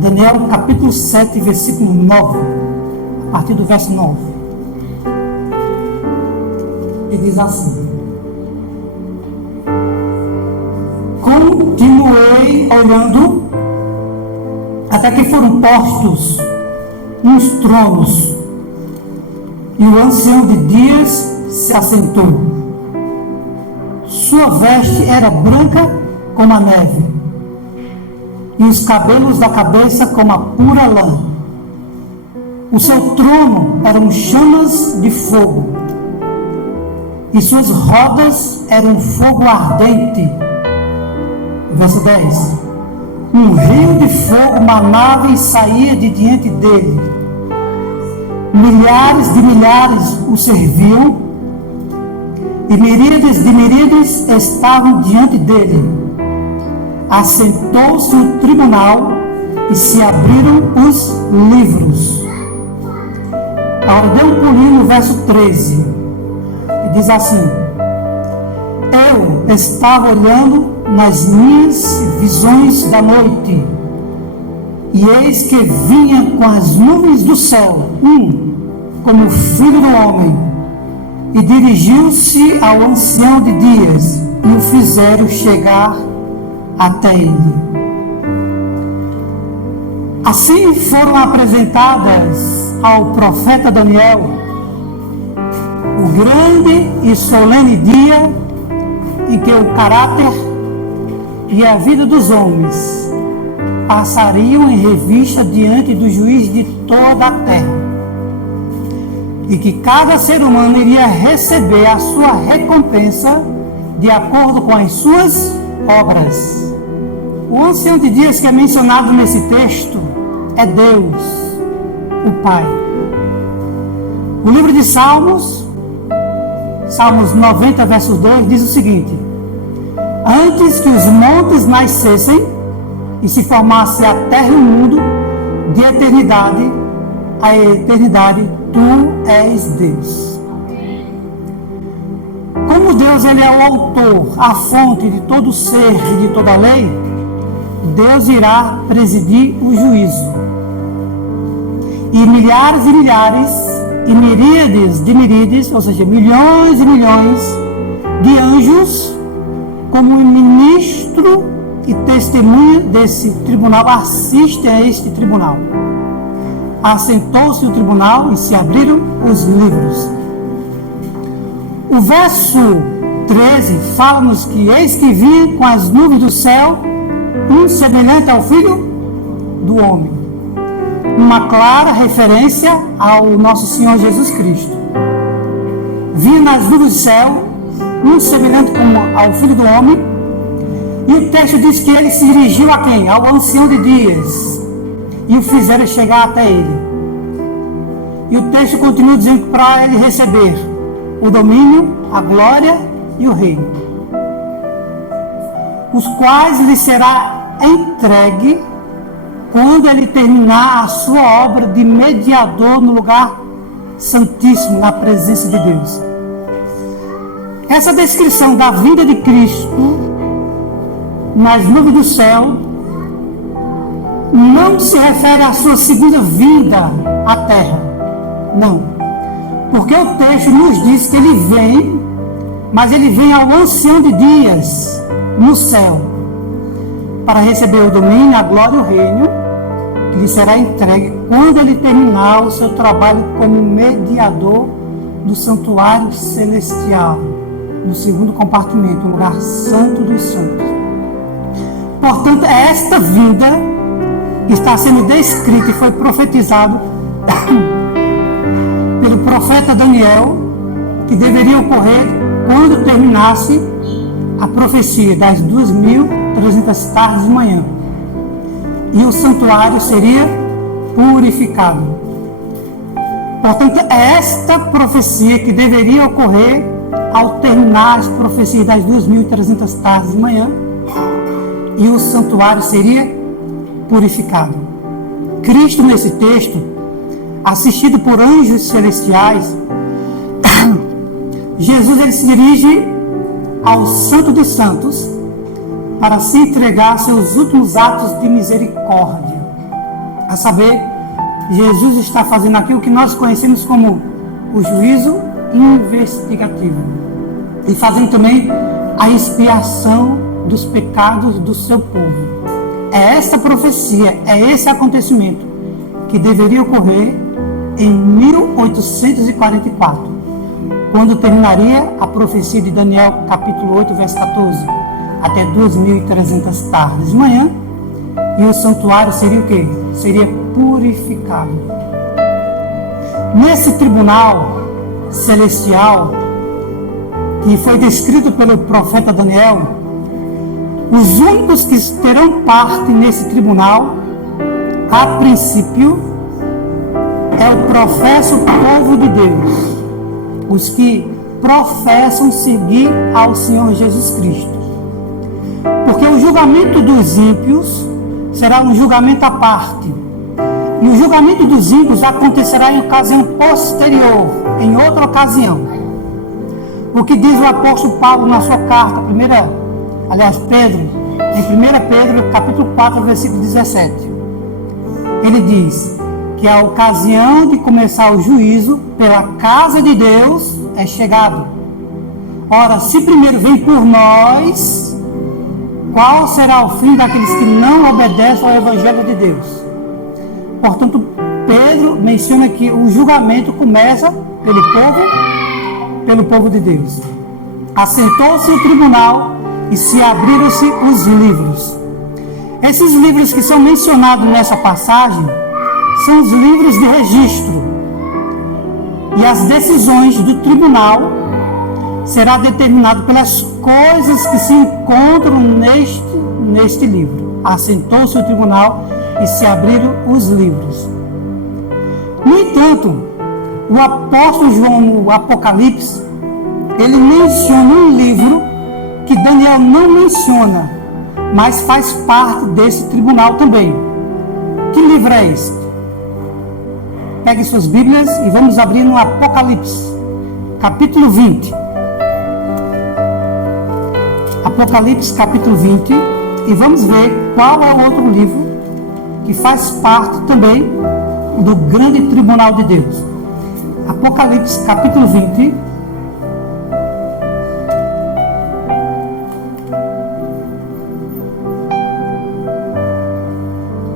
Daniel capítulo 7, versículo 9, a partir do verso 9. E diz assim: continuei olhando até que foram postos uns tronos, e o ancião de dias se assentou. Sua veste era branca como a neve, e os cabelos da cabeça como a pura lã. O seu trono eram chamas de fogo, e suas rodas eram fogo ardente. Verso 10: um rio de fogo manava e saía de diante dele. Milhares de milhares o serviam, e miríades de miríades estavam diante dele. Assentou-se o tribunal e se abriram os livros. Agora dê um pulinho no verso 13, e diz assim: eu estava olhando nas minhas visões da noite, e eis que vinha com as nuvens do céu como o filho do homem, e dirigiu-se ao ancião de dias, e o fizeram chegar até ele. Assim foram apresentadas ao profeta Daniel o grande e solene dia em que o caráter e a vida dos homens passariam em revista diante do juiz de toda a terra, e que cada ser humano iria receber a sua recompensa de acordo com as suas obras. O ancião de dias que é mencionado nesse texto é Deus, o Pai. O livro de Salmos 90, verso 2, diz o seguinte: antes que os montes nascessem e se formasse a terra e o mundo, de eternidade a eternidade, tu és Deus. Como Deus ele é o autor, a fonte de todo ser e de toda lei, Deus irá presidir o juízo. E milhares e milhares, e miríades de miríades, ou seja, milhões e milhões de anjos, como ministro e testemunha desse tribunal, assistem a este tribunal. Assentou-se o tribunal e se abriram os livros. O verso 13 fala-nos que eis que vinha com as nuvens do céu semelhante ao Filho do Homem. Uma clara referência ao nosso Senhor Jesus Cristo. Vinha nas nuvens do céu semelhante ao Filho do Homem, e o texto diz que ele se dirigiu a quem? Ao ancião de dias, e o fizeram chegar até ele. E o texto continua dizendo que para ele receber o domínio, a glória e o reino, os quais lhe será entregue quando ele terminar a sua obra de mediador no lugar santíssimo, na presença de Deus. Essa descrição da vinda de Cristo nas nuvens do céu não se refere à sua segunda vinda à terra, não, porque o texto nos diz que ele vem, mas ele vem ao ancião de dias no céu, para receber o domínio, a glória e o reino, que lhe será entregue quando ele terminar o seu trabalho como mediador do santuário celestial, no segundo compartimento, o lugar santo dos santos. Portanto, esta vinda está sendo descrita e foi profetizado pelo profeta Daniel, que deveria ocorrer quando terminasse a profecia das 2.300 tardes de manhã, e o santuário seria purificado. Portanto, é esta profecia que deveria ocorrer ao terminar as profecias das 2.300 tardes de manhã, e o santuário seria purificado. Cristo, nesse texto, assistido por anjos celestiais, Jesus ele se dirige ao Santo dos Santos para se entregar seus últimos atos de misericórdia. A saber, Jesus está fazendo aquilo que nós conhecemos como o juízo investigativo e fazendo também a expiação dos pecados do seu povo. É esta profecia, é esse acontecimento que deveria ocorrer em 1844, quando terminaria a profecia de Daniel, capítulo 8, verso 14, até 2.300 tardes de manhã, e o santuário seria o quê? Seria purificado. Nesse tribunal celestial, que foi descrito pelo profeta Daniel, os únicos que terão parte nesse tribunal, a princípio, é o professo povo de Deus, os que professam seguir ao Senhor Jesus Cristo. Porque o julgamento dos ímpios será um julgamento à parte. E o julgamento dos ímpios acontecerá em ocasião posterior, em outra ocasião. O que diz o apóstolo Paulo na sua carta, Pedro, em 1 Pedro, capítulo 4, versículo 17. Ele diz que a ocasião de começar o juízo pela casa de Deus é chegado. Ora, se primeiro vem por nós, qual será o fim daqueles que não obedecem ao Evangelho de Deus? Portanto, Pedro menciona que o julgamento começa pelo povo de Deus. Assentou-se o tribunal e se abriram-se os livros. Esses livros que são mencionados nessa passagem são os livros de registro. E as decisões do tribunal será determinado pelas coisas que se encontram neste livro. Assentou-se o tribunal e se abriram os livros. No entanto, o apóstolo João, no Apocalipse, ele menciona um livro que Daniel não menciona, mas faz parte desse tribunal também. Que livro é este? Pegue suas Bíblias e vamos abrir no Apocalipse, capítulo 20. Apocalipse, capítulo 20, e vamos ver qual é o outro livro que faz parte também do grande tribunal de Deus. Apocalipse, capítulo 20.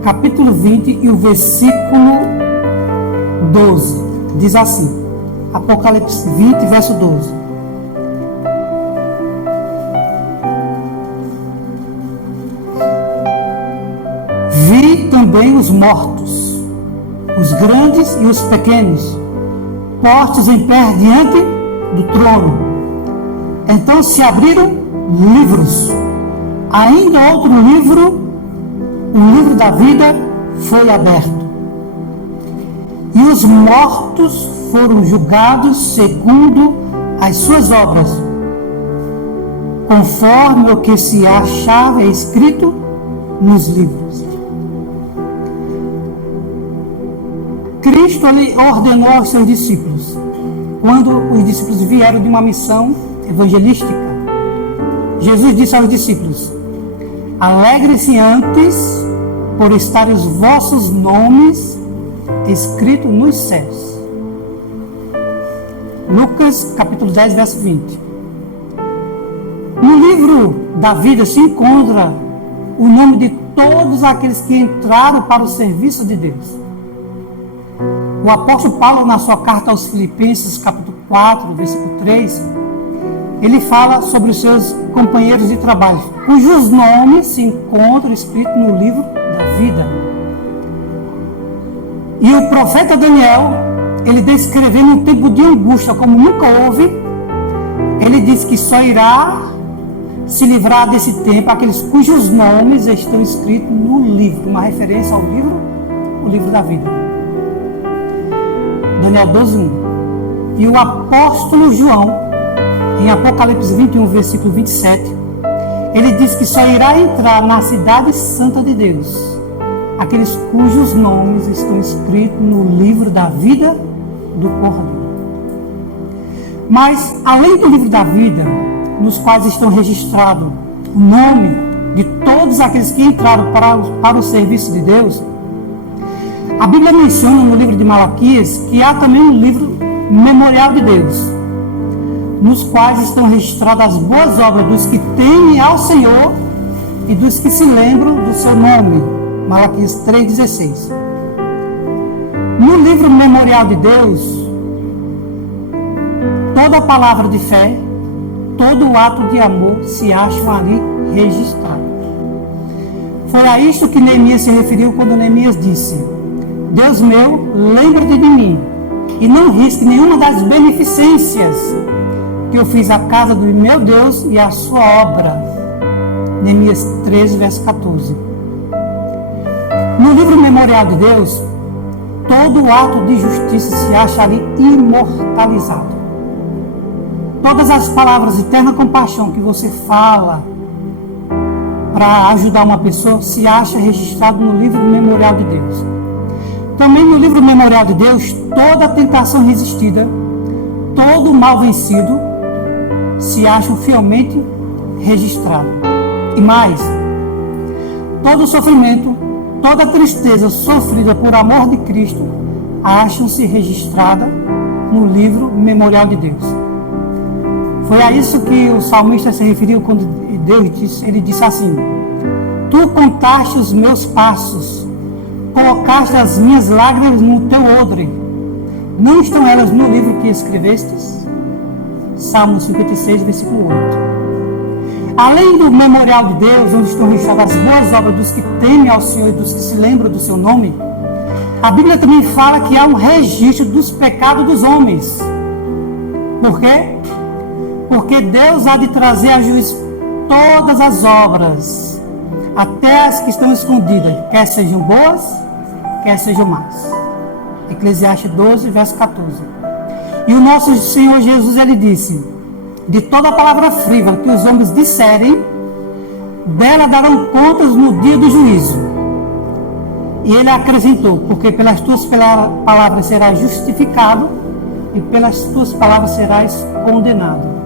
Capítulo 20 e o versículo 12. Diz assim. Apocalipse 20, verso 12. Vi também os mortos, os grandes e os pequenos, postos em pé diante do trono. Então se abriram livros. Ainda outro livro, o livro da vida, foi aberto. E os mortos foram julgados segundo as suas obras, conforme o que se achava escrito nos livros. Cristo ali ordenou aos seus discípulos, quando os discípulos vieram de uma missão evangelística. Jesus disse aos discípulos: alegre-se antes por estarem os vossos nomes escritos nos céus. Lucas capítulo 10, verso 20. No livro da vida se encontra o nome de todos aqueles que entraram para o serviço de Deus. O apóstolo Paulo, na sua carta aos Filipenses, capítulo 4, versículo 3, ele fala sobre os seus companheiros de trabalho, cujos nomes se encontram escritos no livro da vida. E o profeta Daniel, ele descrevendo um tempo de angústia como nunca houve, ele diz que só irá se livrar desse tempo aqueles cujos nomes estão escritos no livro, uma referência ao livro, o livro da vida. Daniel 12:1. E o apóstolo João, em Apocalipse 21, versículo 27, ele diz que só irá entrar na cidade santa de Deus aqueles cujos nomes estão escritos no livro da vida do Cordeiro. Mas, além do livro da vida, nos quais estão registrados o nome de todos aqueles que entraram para o serviço de Deus, A Bíblia menciona no livro de Malaquias que há também um livro memorial de Deus, nos quais estão registradas as boas obras dos que temem ao Senhor e dos que se lembram do seu nome. Malaquias 3,16. No livro memorial de Deus, toda palavra de fé, todo ato de amor se acham ali registrados. Foi a isto que Neemias se referiu quando Neemias disse: Deus meu, lembra-te de mim, e não risque nenhuma das beneficências que eu fiz à casa do meu Deus e à sua obra. Neemias 13, verso 14. No livro memorial de Deus, todo ato de justiça se acha ali imortalizado. Todas as palavras de terna compaixão que você fala para ajudar uma pessoa se acha registrado no livro memorial de Deus. Também no livro memorial de Deus, toda tentação resistida, todo mal vencido, se acham fielmente registrado. E mais, todo sofrimento, toda tristeza sofrida por amor de Cristo, acham-se registrada no livro memorial de Deus. Foi a isso que o salmista se referiu quando ele disse assim: Tu contaste os meus passos, colocaste as minhas lágrimas no teu odre. Não estão elas no livro que escrevestes? Salmo 56, versículo 8. Além do memorial de Deus, onde estão registradas as boas obras dos que temem ao Senhor e dos que se lembram do seu nome, a Bíblia também fala que há um registro dos pecados dos homens. Por quê? Porque Deus há de trazer a juízo todas as obras, até as que estão escondidas, quer sejam boas, quer sejam más. Eclesiastes 12, verso 14. E o nosso Senhor Jesus, ele disse: de toda palavra frívola que os homens disserem, dela darão contas no dia do juízo. E ele acrescentou: porque pelas tuas palavras serás justificado, e pelas tuas palavras serás condenado.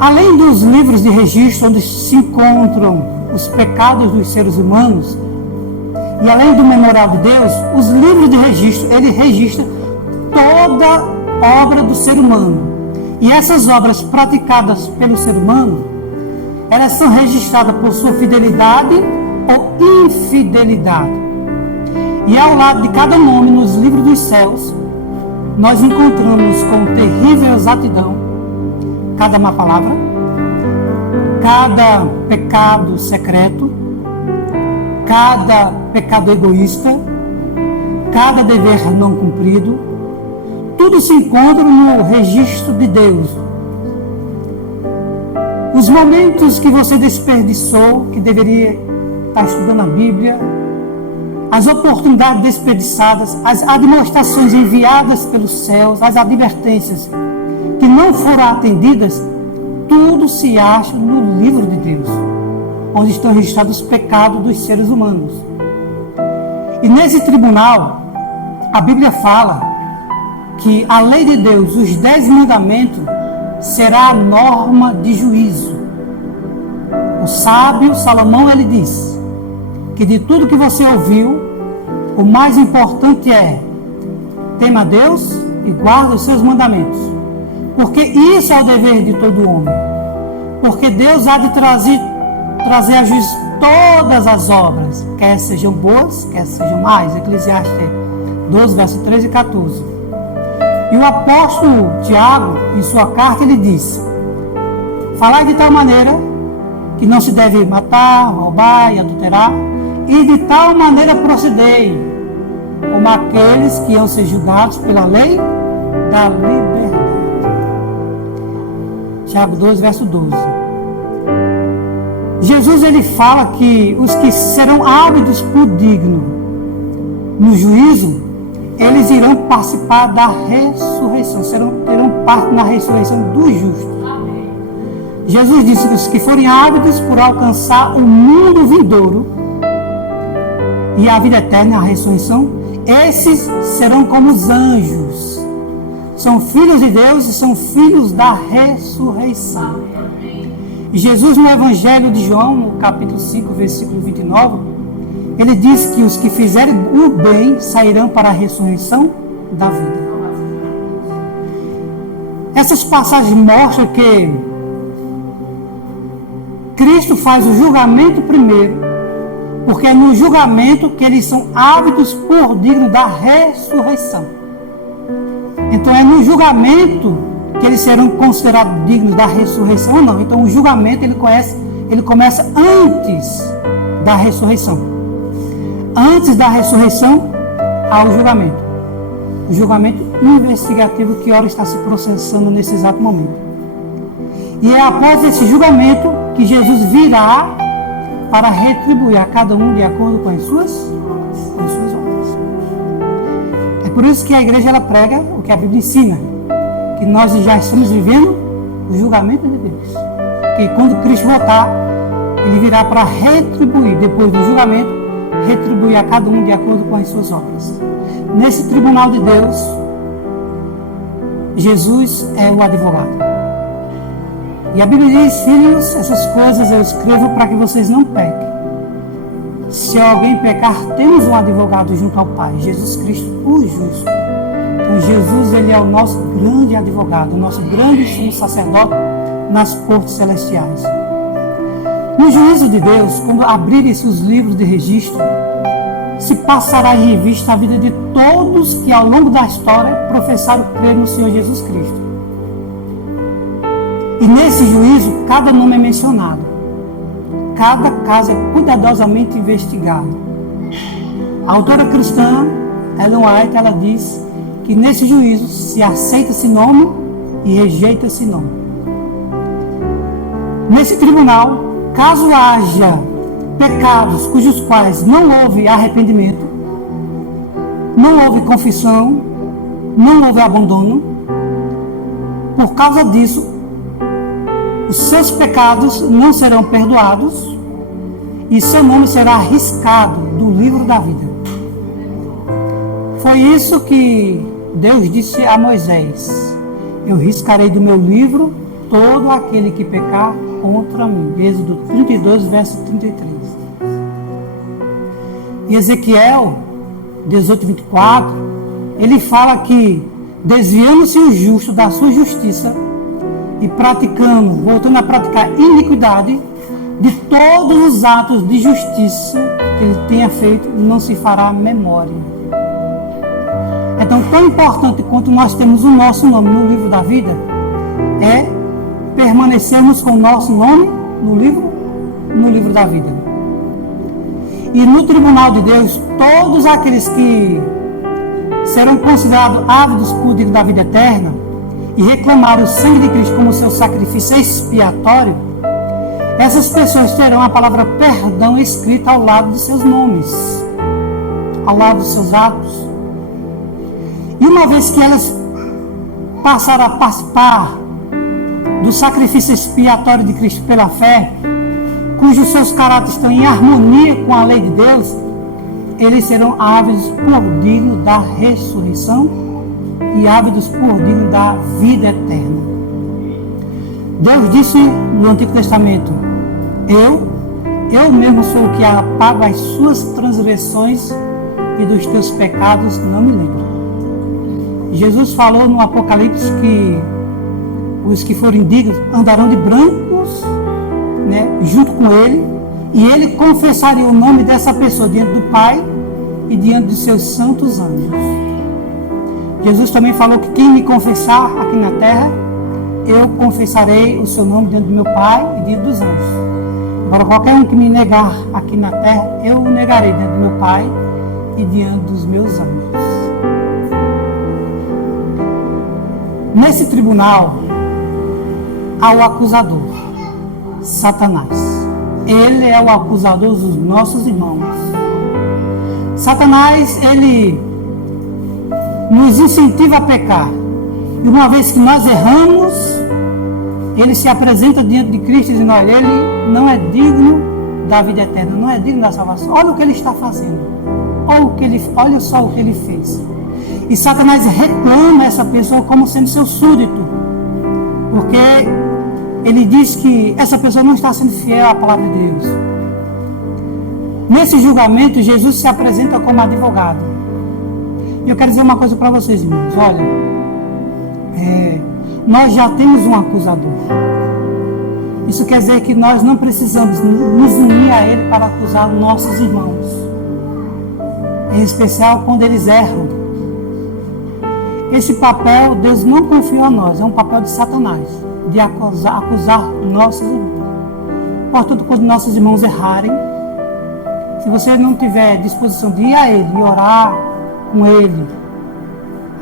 Além dos livros de registro onde se encontram os pecados dos seres humanos, e além do memorial de Deus, os livros de registro, ele registra toda obra do ser humano. E essas obras praticadas pelo ser humano, elas são registradas por sua fidelidade ou infidelidade. E ao lado de cada nome nos livros dos céus, nós encontramos com terrível exatidão cada má palavra, cada pecado secreto, cada pecado egoísta, cada dever não cumprido. Tudo se encontra no registro de Deus. Os momentos que você desperdiçou, que deveria estar estudando a Bíblia, as oportunidades desperdiçadas, as admoestações enviadas pelos céus, as advertências que não foram atendidas, tudo se acha no livro de Deus, onde estão registrados os pecados dos seres humanos. E nesse tribunal, a Bíblia fala que a lei de Deus, os 10 mandamentos, será a norma de juízo. O sábio Salomão, ele diz que de tudo que você ouviu, o mais importante é: tema a Deus e guarda os seus mandamentos. Porque isso é o dever de todo homem. Porque Deus há de trazer a juízo todas as obras, quer sejam boas, quer sejam más. Eclesiastes 12, versos 13 e 14. E o apóstolo Tiago, em sua carta, ele diz: falai de tal maneira que não se deve matar, roubar e adulterar, e de tal maneira procedei, como aqueles que iam ser julgados pela lei da liberdade. Tiago 2, verso 12. Jesus, ele fala que os que serão ávidos por digno no juízo, eles irão participar da ressurreição, terão parte na ressurreição do justo. Amém. Jesus disse que os que forem ávidos por alcançar o mundo vindouro e a vida eterna, a ressurreição, esses serão como os anjos. São filhos de Deus e são filhos da ressurreição. E Jesus, no Evangelho de João, no capítulo 5, versículo 29, ele diz que os que fizerem o bem sairão para a ressurreição da vida. Essas passagens mostram que Cristo faz o julgamento primeiro, porque é no julgamento que eles são ávidos por digno da ressurreição. Então é no julgamento que eles serão considerados dignos da ressurreição ou não. Então o julgamento ele começa antes da ressurreição. Antes da ressurreição há o julgamento. O julgamento investigativo que ora está se processando nesse exato momento. E é após esse julgamento que Jesus virá para retribuir a cada um de acordo com as suas obras. É por isso que a igreja ela prega o que a Bíblia ensina, que nós já estamos vivendo o julgamento de Deus. Que quando Cristo voltar, ele virá para retribuir, depois do julgamento, retribuir a cada um de acordo com as suas obras. Nesse tribunal de Deus, Jesus é o advogado. E a Bíblia diz: filhos, essas coisas eu escrevo para que vocês não pequem. Se alguém pecar, temos um advogado junto ao Pai, Jesus Cristo, o justo. Então Jesus, ele é o nosso grande advogado, o nosso grande sumo sacerdote nas cortes celestiais. No juízo de Deus, quando abrirem-se os livros de registro, se passará em revista a vida de todos que ao longo da história professaram crer no Senhor Jesus Cristo. E nesse juízo, cada nome é mencionado. Cada caso é cuidadosamente investigado. A autora cristã, Ellen White, ela diz que nesse juízo se aceita esse nome e rejeita esse nome. Nesse tribunal, caso haja pecados cujos quais não houve arrependimento, não houve confissão, não houve abandono, por causa disso, os seus pecados não serão perdoados e seu nome será arriscado do livro da vida. Foi isso que Deus disse a Moisés: eu riscarei do meu livro todo aquele que pecar contra mim. Êxodo 32, verso 33. E Ezequiel 18, 24, ele fala que, desviando-se o justo da sua justiça e voltando a praticar iniquidade, de todos os atos de justiça que ele tenha feito, não se fará memória. Então, tão importante quanto nós temos o nosso nome no livro da vida, é permanecermos com o nosso nome no livro da vida. E no tribunal de Deus, todos aqueles que serão considerados ávidos por digno da vida eterna e reclamaram o sangue de Cristo como seu sacrifício expiatório, essas pessoas terão a palavra perdão escrita ao lado de seus nomes, ao lado dos seus atos. E uma vez que elas passaram a participar do sacrifício expiatório de Cristo pela fé, cujos seus caráteres estão em harmonia com a lei de Deus, eles serão ávidos por digno da ressurreição e ávidos por digno da vida eterna. Deus disse no Antigo Testamento: eu mesmo sou o que apago as suas transgressões e dos teus pecados não me lembro. Jesus falou no Apocalipse que os que forem dignos andarão de brancos, junto com ele, e ele confessaria o nome dessa pessoa diante do Pai e diante dos seus santos anjos. Jesus também falou que quem me confessar aqui na terra, eu confessarei o seu nome diante do meu Pai e diante dos anjos. Agora, qualquer um que me negar aqui na terra, eu o negarei diante do meu Pai e diante dos meus anjos. Nesse tribunal, há o acusador, Satanás. Ele é o acusador dos nossos irmãos. Satanás, ele nos incentiva a pecar. E uma vez que nós erramos, ele se apresenta diante de Cristo dizendo: olha, ele não é digno da vida eterna, não é digno da salvação. Olha o que ele está fazendo. Olha só o que ele fez. E Satanás reclama essa pessoa como sendo seu súdito, porque ele diz que essa pessoa não está sendo fiel à palavra de Deus. Nesse julgamento, Jesus se apresenta como advogado. E eu quero dizer uma coisa para vocês, irmãos. Olha, nós já temos um acusador. Isso quer dizer que nós não precisamos nos unir a ele para acusar nossos irmãos. Em especial quando eles erram. Esse papel Deus não confiou a nós, é um papel de Satanás, de acusar nossos irmãos. Portanto, quando nossos irmãos errarem, se você não tiver disposição de ir a ele e orar com ele,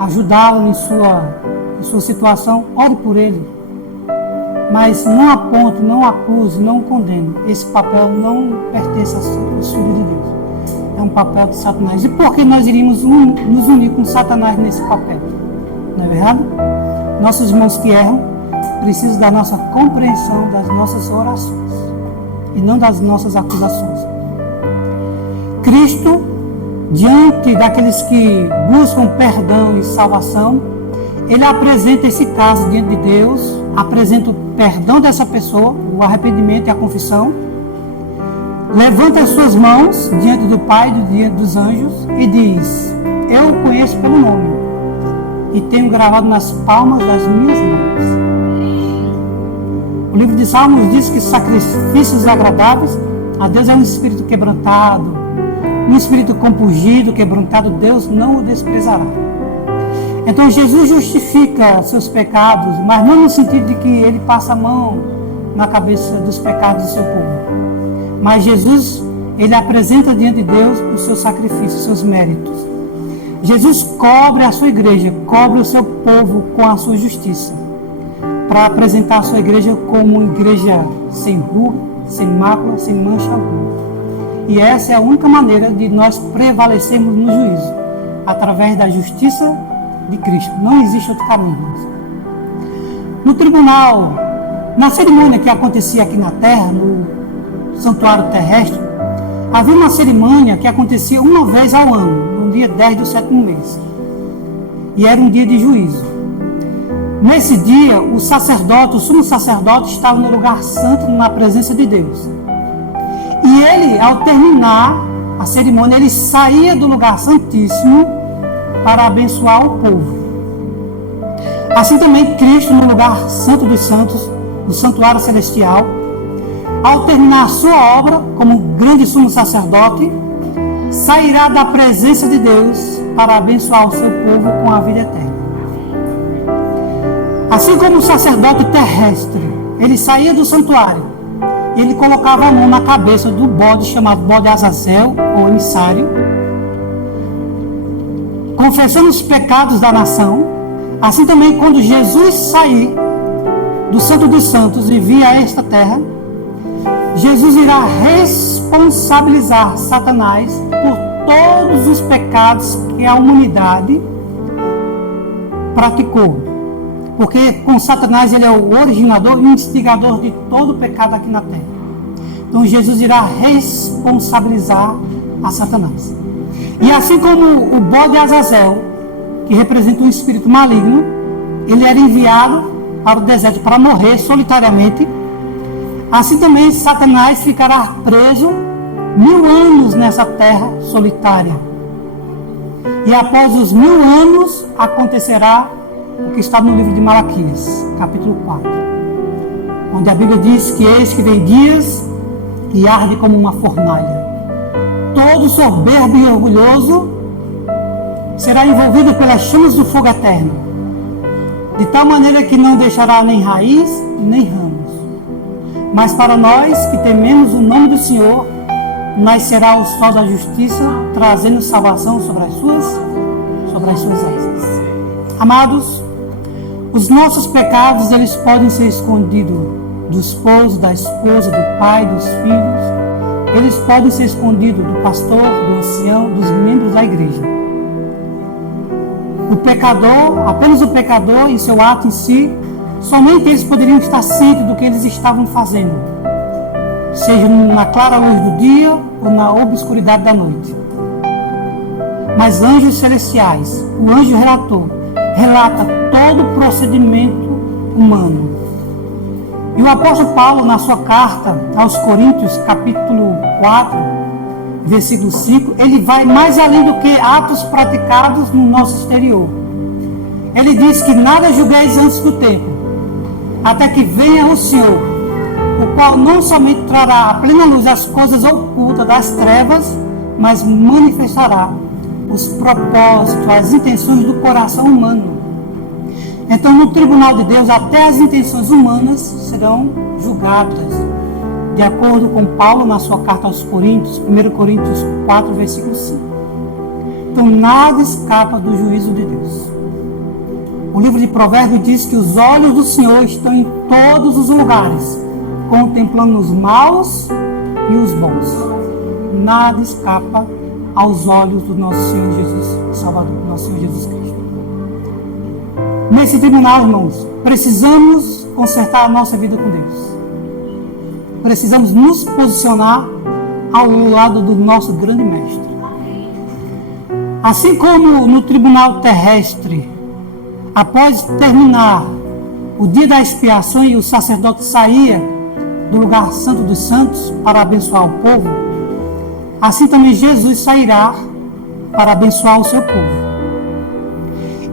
ajudá-lo em sua situação, ore por ele. Mas não aponte, não acuse, não condene. Esse papel não pertence aos filhos de Deus. É um papel de Satanás. E por que nós iríamos nos unir com Satanás nesse papel? Não é verdade? Nossos irmãos que erram precisam da nossa compreensão, das nossas orações e não das nossas acusações. Cristo, diante daqueles que buscam perdão e salvação, ele apresenta esse caso diante de Deus, apresenta o perdão dessa pessoa, o arrependimento e a confissão, levanta as suas mãos diante do Pai, diante dos anjos e diz: eu o conheço pelo nome e tenho gravado nas palmas das minhas mãos. O livro de Salmos diz que sacrifícios agradáveis a Deus é um espírito quebrantado, um espírito compungido, quebrantado, Deus não o desprezará. Então Jesus justifica seus pecados, mas não no sentido de que ele passa a mão na cabeça dos pecados do seu povo. Mas Jesus, ele apresenta diante de Deus os seus sacrifícios, os seus méritos. Jesus cobre a sua igreja, cobre o seu povo com a sua justiça, para apresentar a sua igreja como uma igreja sem ruga, sem mácula, sem mancha alguma. E essa é a única maneira de nós prevalecermos no juízo, através da justiça de Cristo. Não existe outro caminho. No tribunal, na cerimônia que acontecia aqui na terra, no santuário terrestre, havia uma cerimônia que acontecia uma vez ao ano, no dia 10 do 7º mês. E era um dia de juízo. Nesse dia, o sumo sacerdote estava no lugar santo, na presença de Deus. E ele, ao terminar a cerimônia, ele saía do lugar santíssimo para abençoar o povo. Assim também Cristo, no lugar santo dos santos, no santuário celestial, ao terminar a sua obra como grande sumo sacerdote, sairá da presença de Deus para abençoar o seu povo com a vida eterna. Assim como o sacerdote terrestre, ele saía do santuário, ele colocava a mão na cabeça do bode chamado bode Azazel, ou emissário, confessando os pecados da nação. Assim também, quando Jesus sair do Santo dos Santos e vir a esta terra, Jesus irá responsabilizar Satanás por todos os pecados que a humanidade praticou. Porque com Satanás ele é o originador e o instigador de todo o pecado aqui na terra. Então Jesus irá responsabilizar a Satanás. E assim como o bode Azazel, que representa um espírito maligno, ele era enviado para o deserto para morrer solitariamente, assim também Satanás ficará preso 1000 anos nessa terra solitária. E após os 1000 anos acontecerá o que está no livro de Malaquias, capítulo 4, onde a Bíblia diz que eis que vem dias e arde como uma fornalha. Todo soberbo e orgulhoso será envolvido pelas chamas do fogo eterno, de tal maneira que não deixará nem raiz nem ramos. Mas para nós que tememos o nome do Senhor, nascerá o sol da justiça, trazendo salvação sobre as suas asas. Amados, os nossos pecados, eles podem ser escondidos do esposo, da esposa, do pai, dos filhos. Eles podem ser escondidos do pastor, do ancião, dos membros da igreja. O pecador, apenas o pecador e seu ato em si, somente eles poderiam estar cientes do que eles estavam fazendo, seja na clara luz do dia ou na obscuridade da noite. Mas anjos celestiais, o anjo relator, relata todo o procedimento humano. E o apóstolo Paulo, na sua carta aos Coríntios, capítulo 4, versículo 5, ele vai mais além do que atos praticados no nosso exterior. Ele diz que nada julgueis antes do tempo, até que venha o Senhor, o qual não somente trará à plena luz as coisas ocultas das trevas, mas manifestará os propósitos, as intenções do coração humano. Então, no tribunal de Deus, até as intenções humanas serão julgadas, de acordo com Paulo na sua carta aos Coríntios, 1 Coríntios 4, versículo 5. Então, nada escapa do juízo de Deus. O livro de Provérbios diz que os olhos do Senhor estão em todos os lugares, contemplando os maus e os bons. Nada escapa aos olhos do nosso Senhor Jesus, Salvador, nosso Senhor Jesus Cristo. Nesse tribunal, irmãos, precisamos consertar a nossa vida com Deus. Precisamos nos posicionar ao lado do nosso grande mestre. Assim como no tribunal terrestre, após terminar o dia da expiação e o sacerdote saía do lugar santo dos santos para abençoar o povo, assim também Jesus sairá para abençoar o seu povo.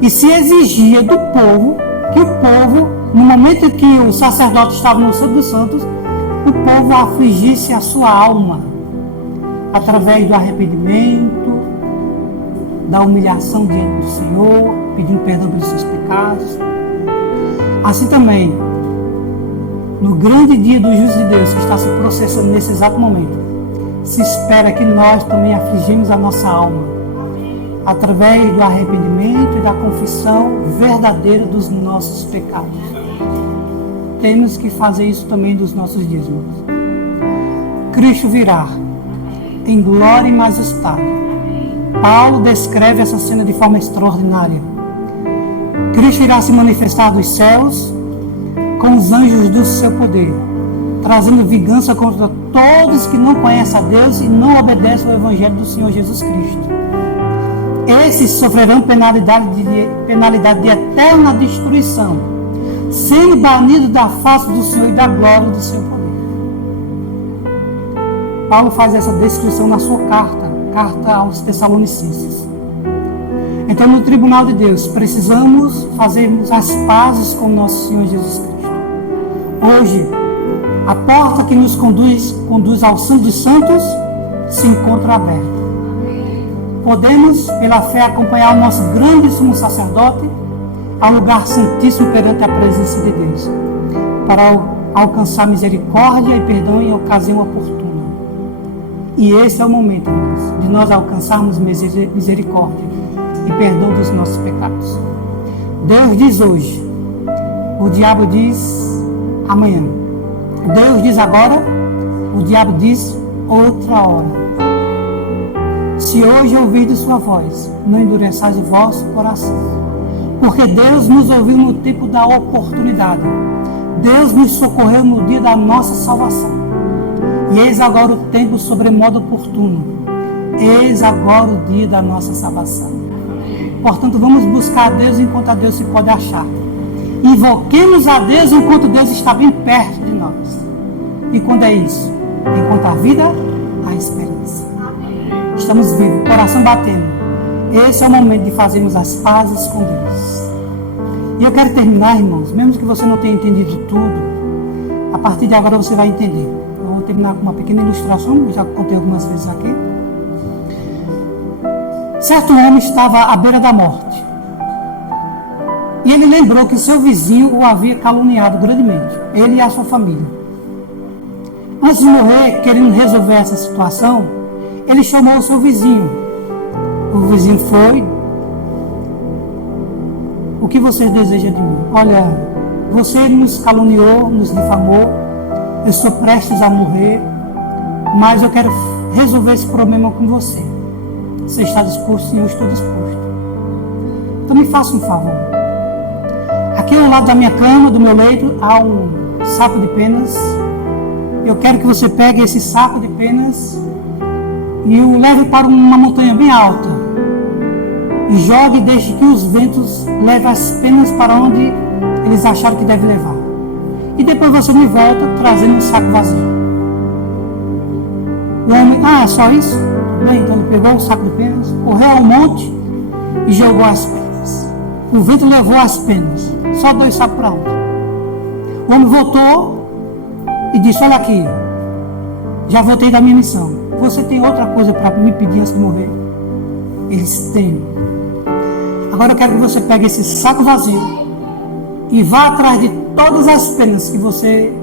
E se exigia do povo, que o povo, no momento em que o sacerdote estava no Santo dos Santos, o povo afligisse a sua alma, através do arrependimento, da humilhação diante do Senhor, pedindo perdão pelos seus pecados. Assim também, no grande dia do juízo de Deus, que está se processando nesse exato momento, se espera que nós também afligimos a nossa alma, através do arrependimento e da confissão verdadeira dos nossos pecados. Temos que fazer isso também dos nossos dias, irmãos. Cristo virá em glória e majestade. Paulo descreve essa cena de forma extraordinária. Cristo irá se manifestar dos céus com os anjos do seu poder, trazendo vingança contra todos que não conhecem a Deus e não obedecem ao Evangelho do Senhor Jesus Cristo. Esses sofrerão penalidade de eterna destruição, sendo banidos da face do Senhor e da glória do seu poder. Paulo faz essa descrição na sua carta aos Tessalonicenses. Então, no tribunal de Deus, precisamos fazermos as pazes com nosso Senhor Jesus Cristo. Hoje, a porta que nos conduz ao Santo dos Santos se encontra aberta. Podemos, pela fé, acompanhar o nosso grande sumo sacerdote ao lugar santíssimo perante a presença de Deus, para alcançar misericórdia e perdão em ocasião oportuna. E esse é o momento, irmãos, de nós alcançarmos misericórdia e perdão dos nossos pecados. Deus diz hoje, o diabo diz amanhã. Deus diz agora, o diabo diz outra hora. Se hoje ouvirdes sua voz, não endureçais o vosso coração. Porque Deus nos ouviu no tempo da oportunidade. Deus nos socorreu no dia da nossa salvação. E eis agora o tempo sobremodo oportuno. Eis agora o dia da nossa salvação. Portanto, vamos buscar a Deus enquanto a Deus se pode achar. Invoquemos a Deus enquanto Deus está bem perto de nós. E quando é isso? Enquanto a vida, a esperança. Estamos vivos, coração batendo. Esse é o momento de fazermos as pazes com Deus. E eu quero terminar, irmãos, mesmo que você não tenha entendido tudo, a partir de agora você vai entender. Eu vou terminar com uma pequena ilustração, eu já contei algumas vezes aqui. Certo homem estava à beira da morte. E ele lembrou que seu vizinho o havia caluniado grandemente, ele e a sua família. Antes de morrer, querendo resolver essa situação, ele chamou o seu vizinho. O vizinho foi: o que você deseja de mim? Olha, você nos caluniou, nos difamou, eu estou prestes a morrer, mas eu quero resolver esse problema com você. Você está disposto? Sim, eu estou disposto. Então me faça um favor. Aqui ao lado da minha cama, do meu leito, há um saco de penas. Eu quero que você pegue esse saco de penas e o leve para uma montanha bem alta. E jogue e deixe que os ventos levem as penas para onde eles acharam que deve levar. E depois você me volta trazendo um saco vazio. O homem: ah, é só isso? Bem, então ele pegou o saco de penas, correu ao monte e jogou as penas. O vento levou as penas, só 2 sacos para um. O homem voltou e disse: olha aqui, já voltei da minha missão. Você tem outra coisa para me pedir antes de morrer? Eles têm. Agora eu quero que você pegue esse saco vazio e vá atrás de todas as penas que você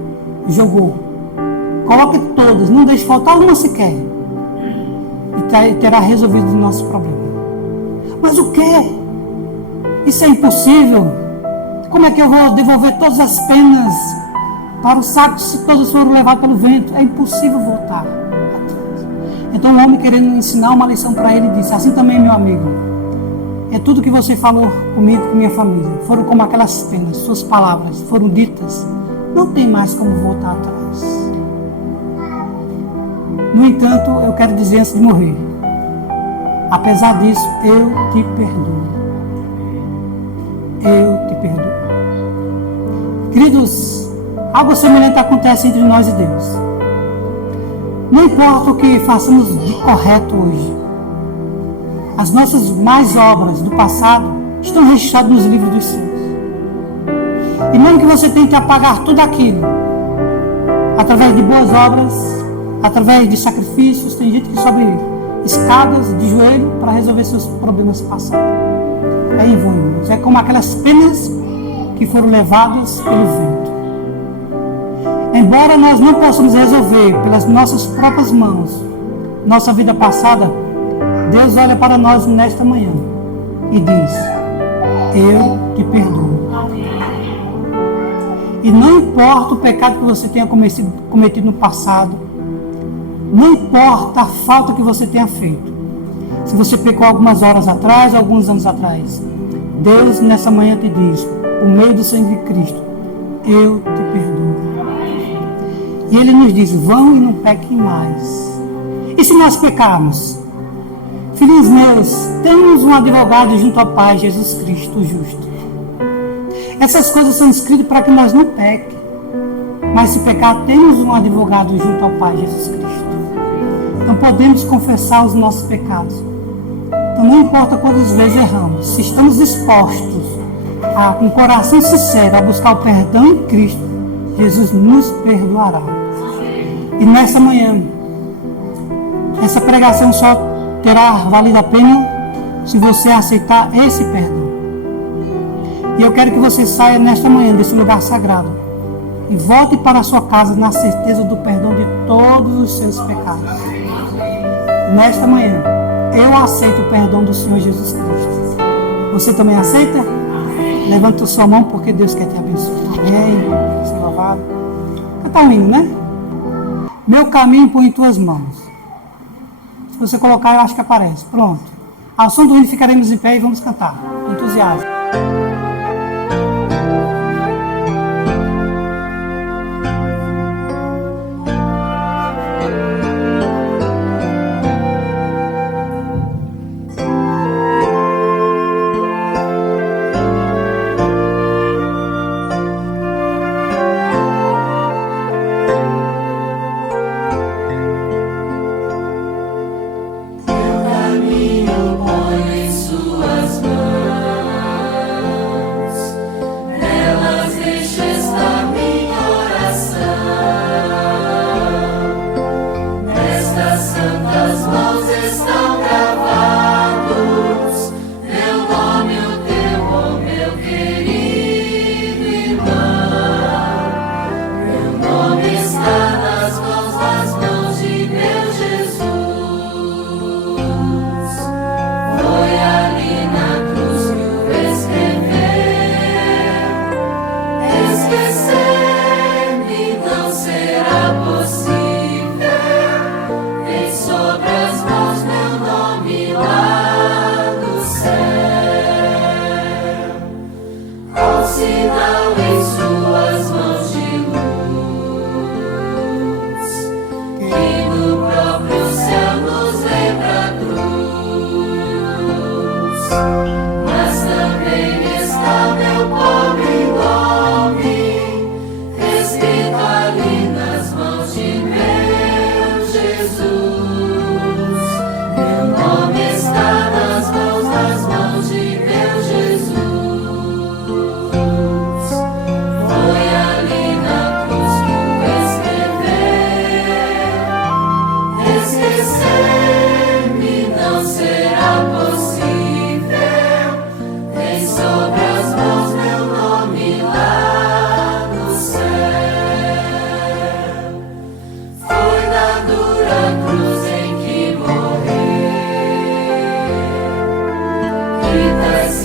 jogou. Coloque todas, não deixe faltar uma sequer. E terá resolvido o nosso problema. Mas o quê? Isso é impossível. Como é que eu vou devolver todas as penas para o saco se todas foram levadas pelo vento? É impossível voltar atrás. Então o homem, querendo ensinar uma lição para ele, disse: assim também, meu amigo, é tudo que você falou comigo, com minha família. Foram como aquelas penas, suas palavras foram ditas. Não tem mais como voltar atrás. No entanto, eu quero dizer antes de morrer: apesar disso, eu te perdoo. Eu te perdoo. Queridos, algo semelhante acontece entre nós e Deus. Não importa o que façamos de correto hoje, as nossas más obras do passado estão registradas nos livros dos céus. E mesmo que você tente apagar tudo aquilo, através de boas obras, através de sacrifícios, tem gente que sobe escadas de joelho para resolver seus problemas passados. É em vão, irmãos. É como aquelas penas que foram levadas pelo vento. Embora nós não possamos resolver pelas nossas próprias mãos nossa vida passada, Deus olha para nós nesta manhã e diz: eu te perdoo. E não importa o pecado que você tenha cometido no passado, não importa a falta que você tenha feito. Se você pecou algumas horas atrás, alguns anos atrás, Deus nessa manhã te diz, por meio do sangue de Cristo: eu te perdoo. E Ele nos diz: vão e não pequem mais. E se nós pecarmos? Filhinhos meus, temos um advogado junto ao Pai, Jesus Cristo, o justo. Essas coisas são escritas para que nós não pequem. Mas se pecar, temos um advogado junto ao Pai, Jesus Cristo. Então podemos confessar os nossos pecados. Então não importa quantas vezes erramos, se estamos dispostos com um coração sincero a buscar o perdão em Cristo, Jesus nos perdoará. E nessa manhã, essa pregação só terá valido a pena se você aceitar esse perdão. E eu quero que você saia nesta manhã desse lugar sagrado e volte para a sua casa na certeza do perdão de todos os seus pecados. Nesta manhã, eu aceito o perdão do Senhor Jesus Cristo. Você também aceita? Levanta sua mão porque Deus quer te abençoar. Amém. Seja louvado. Cantar um hino, né? Meu caminho põe em tuas mãos. Se você colocar, eu acho que aparece. Pronto. Ao som do hino ficaremos em pé e vamos cantar. Entusiasmo. Meu caminho põe em suas mãos.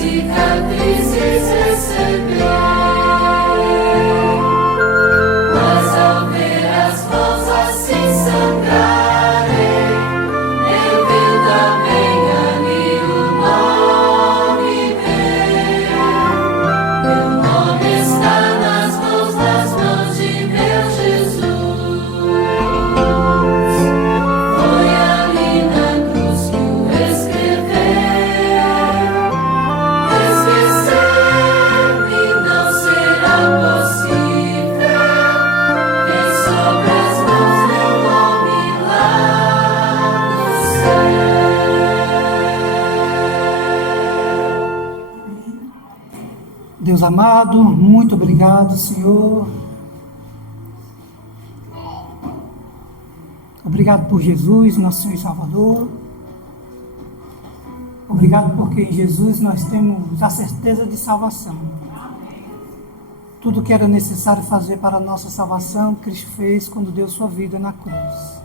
cicatrizes receber, mas ao ver as mãos assim sangrarem, eu vi também ali o nome meu. Meu nome está nas mãos de meu Jesus. Foi ali na cruz que o escreveu. Esquecer-me não será possível. Tem sobre as mãos meu nome lá no céu. Deus amado, muito obrigado, Senhor. Obrigado por Jesus, nosso Senhor e Salvador. Obrigado porque em Jesus nós temos a certeza de salvação. Tudo que era necessário fazer para a nossa salvação, Cristo fez quando deu sua vida na cruz.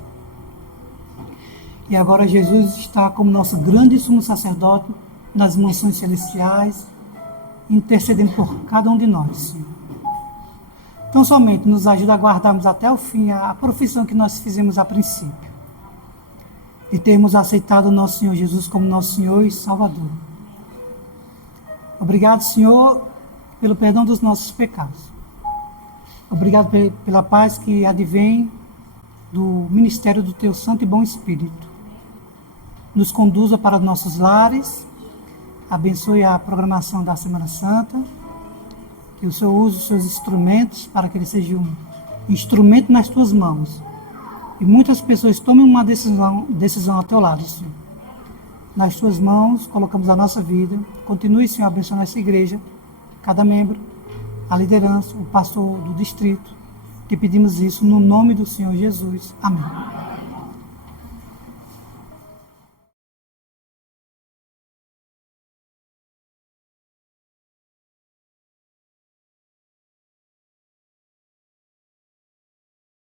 E agora Jesus está como nosso grande sumo sacerdote nas mansões celestiais, intercedendo por cada um de nós, Senhor. Então somente nos ajuda a guardarmos até o fim a profissão que nós fizemos a princípio, de termos aceitado o nosso Senhor Jesus como nosso Senhor e Salvador. Obrigado, Senhor, pelo perdão dos nossos pecados. Obrigado pela paz que advém do ministério do Teu Santo e Bom Espírito. Nos conduza para nossos lares, abençoe a programação da Semana Santa, que o Senhor use os seus instrumentos para que ele seja um instrumento nas tuas mãos. E muitas pessoas tomem uma decisão ao teu lado, Senhor. Nas tuas mãos colocamos a nossa vida. Continue, Senhor, abençoando essa igreja, cada membro, a liderança, o pastor do distrito. Que pedimos isso no nome do Senhor Jesus. Amém.